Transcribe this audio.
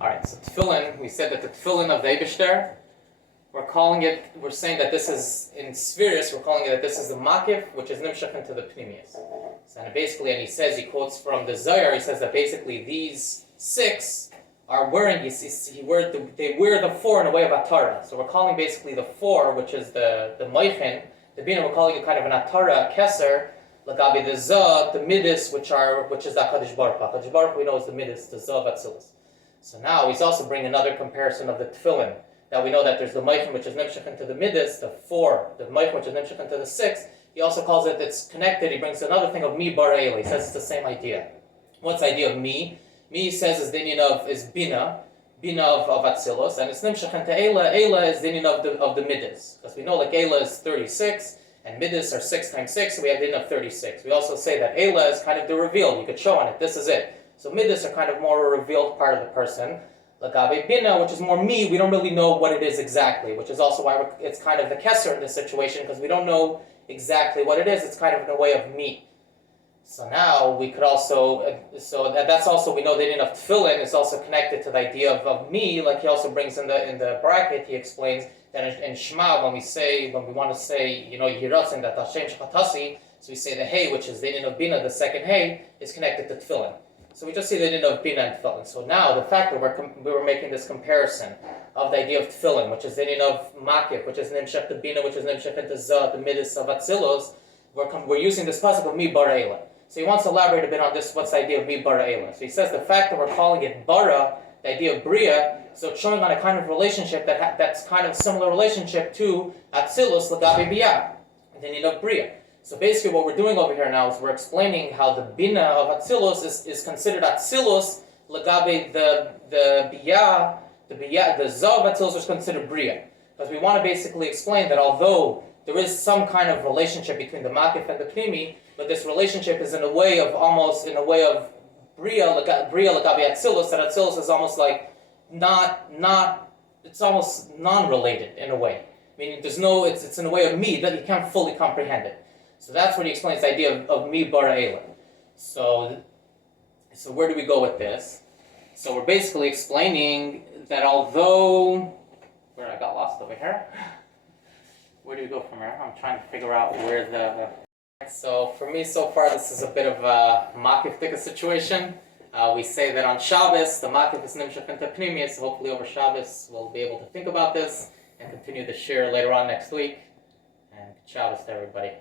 Alright, so tefillin, we said that the tefillin of the Eibishter, we're saying that this is, in Spheris, we're calling it that this is the makif, which is nimshach into the pnimius. So and basically, and he quotes from the Zohar, he says that basically these 6 are wearing, they wear the 4 in a way of atara. So we're calling basically the 4, which is the moichin, the bina, we're calling it kind of an atara, a keser, lagabi the zah, the midis, which is the HaKadosh Baruch Hu. HaKadosh Baruch Hu we know is the midis, the zah of Atzilus. So now he's also bringing another comparison of the tefillin. That we know that there's the moichin, which is nimshach into the midis, the 4, the moichin, which is nimshach into the 6. He also calls it, it's connected, he brings another thing of mi bar eila. He says it's the same idea. What's the idea of mi? Mi, he says, is the inyan is bina of Atzilus, and it's nimshach into eila. Eila is the inyan of the midis. Because we know like eila is 36, and midis are 6 times 6, so we have the inyan of 36. We also say that eila is kind of the reveal. You could show on it, this is it. So midis are kind of more a revealed part of the person. Lagabe bina, which is more me, we don't really know what it is exactly, which is also why it's kind of the keser in this situation, because we don't know exactly what it is. It's kind of in a way of me. So now we could also, that's also, we know the inyan of tefillin is also connected to the idea of me, like he also brings in the bracket, he explains that in Shema, when we want to say, Yiratzin, that Hashem Shechatasi, so we say the hey, which is the inyan of bina, the second hey, is connected to tefillin. So we just see the inyan of bina and tefillin. So now the fact that we were making this comparison of the idea of tefillin, which is the inyan of makif, which is nimshach to bina, which is nimshach into zah, the midis of Atzilus, we're using this possuk of mi bar eila. So he wants to elaborate a bit on this, what's the idea of mi bar eila. So he says the fact that we're calling it bara, the idea of bria, so it's showing on a kind of relationship that's kind of a similar relationship to Atzilus lagabe biyah, the inyan of bria. So basically what we're doing over here now is we're explaining how the bina of Atzilus is considered Atzilus lagabe the biyah, the zah of Atzilus is considered bria. Because we want to basically explain that although there is some kind of relationship between the makif and the pnimi, but this relationship is in a way of bria lagabe Atzilus, that Atzilus is almost like it's almost non-related in a way. Meaning it's in a way of me that you can't fully comprehend it. So that's where he explains the idea of mi bar eila. So where do we go with this? So we're basically explaining that although, where I got lost over here. Where do we go from here? I'm trying to figure out where so for me so far this is a bit of a makif tika situation. We say that on Shabbos, the makif is nimshach into pnimius, so hopefully over Shabbos we'll be able to think about this and continue the shiur later on next week. And good Shabbos to everybody.